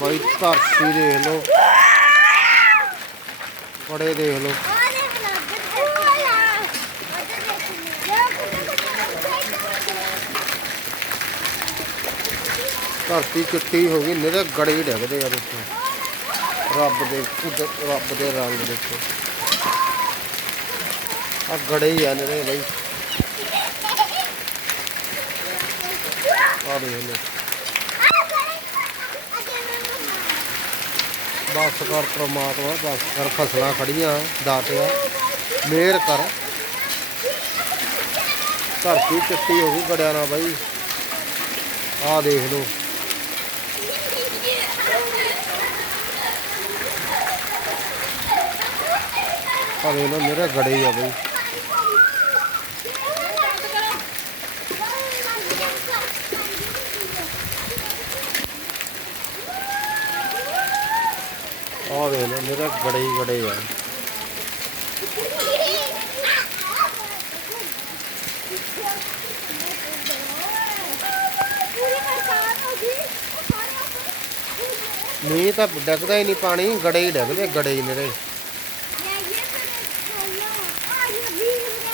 ਬਾਈ, ਧਰਤੀ ਦੇਖ ਲਓ। ਬੜੇ ਦੇਖ ਲਓ। ਧਰਤੀ ਚਿੱਟੀ ਹੋ ਗਈ ਨਿਰੇ ਗੜੇ ਹੀ ਡਿੱਗਦੇ ਆ ਦੇਖੋ। ਰੱਬ ਦੇ ਕੁਦਰਤ ਰੱਬ ਦੇ ਰੰਗ ਦੇਖੋ। ਆ ਗੜੇ ਹੀ ਆ ਨਿਰੇ ਬਈ। ਆ ਦੇਖ ਲਓ। ਬਸ ਕਰ ਪ੍ਰਮਾਤਮਾ, ਬਸ ਕਰ, ਫਸਲਾਂ ਖੜੀਆਂ ਦਾਤਿਆ। ਮਿਹਰ ਕਰ। ਧਰਤੀ ਚਿੱਟੀ ਹੋ ਗਈ, ਗੜਿਆ ਨਾ ਬਾਈ। ਆਹ ਦੇਖ ਲਓ। ਆ ਦੇਖ ਲਓ, ਮੇਰੇ ਗੜੇ ਆ ਬਾਈ। ਆਹ ਦੇਖ ਲਓ ਮੇਰੇ ਗੜੇ ਹੀ ਗੜੇ ਆ। ਮੀਂਹ ਤਾਂ ਡਿੱਗਦਾ ਹੀ ਨਹੀਂ ਪਾਣੀ, ਗੜੇ ਹੀ ਡਿੱਗਦੇ ਗੜੇ ਹੀ ਮੇਰੇ